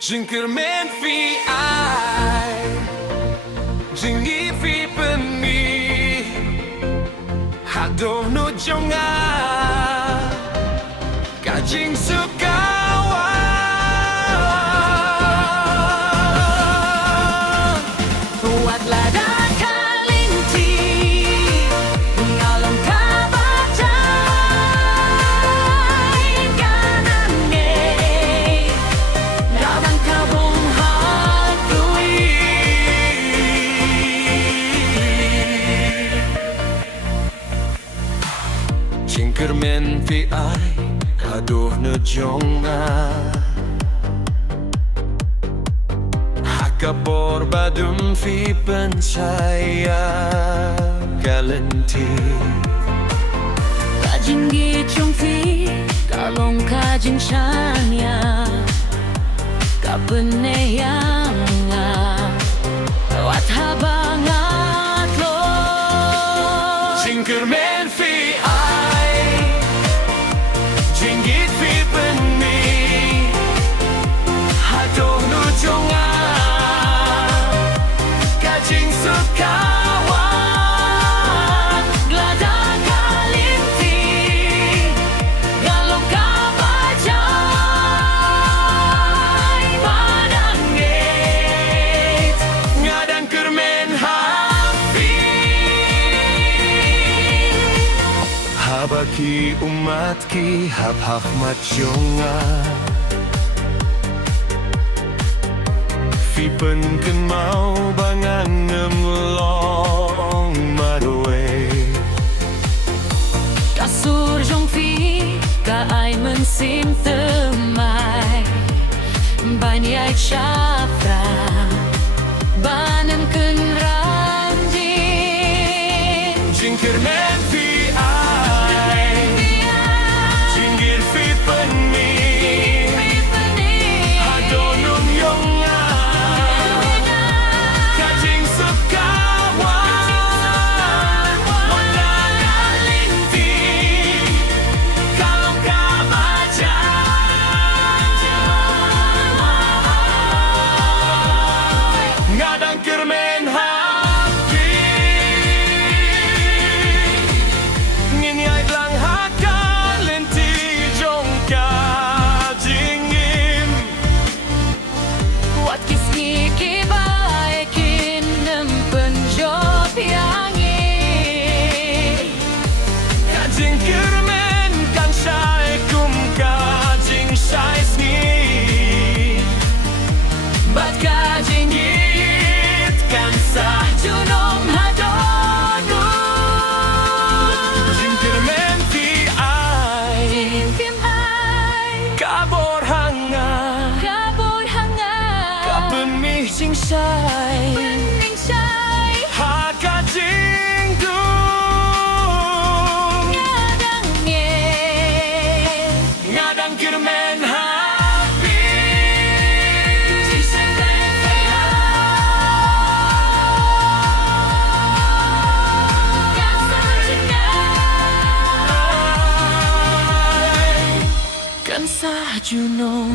Jinker men fi ai Jingi fi peni Hado no jonga Kajing sukawa Wat lada kalinti Ngalong kabacay Kanane Dabang kabong hatui Jinker men fi ai Aduh na jonga Hakabor badum fi pensaya Galanti Kajing gichong fi Kalong kajing shanya Kapeneyanga Wat habangat lo Jinker men fi ai Jinggit fi peni Hadoh nu jonga Kajing sukawan Glada kalinti Galong kabacay Manangit Ngadang kermen hafi Habaki umat ki habhak matjonga Fi pen ken mau bangan ngemlong madwe Kasur jong fi Ka ai men sim temai Banyai chafra Banem ken ranjin Jinker men fi ai Jinggir fi peni Hadonum yonga Kajing sukawan Wanda kalinti Kalau kabacay Ngadang kermen hapi Nginyay lang hakalenti Jong kajingim Wat kisni kibai Kinem penjop yangi Kajing kermen kan syai kum kajing syai sni Bat kajing It kan sah Junom hadonu Jing kermen fi ai Kim ai Kabor hanga Kaboy hanga Kapemih jing syai Pening syai Ha kajing dung Ngadang nge Ngadang kermen hapi Kan sah junom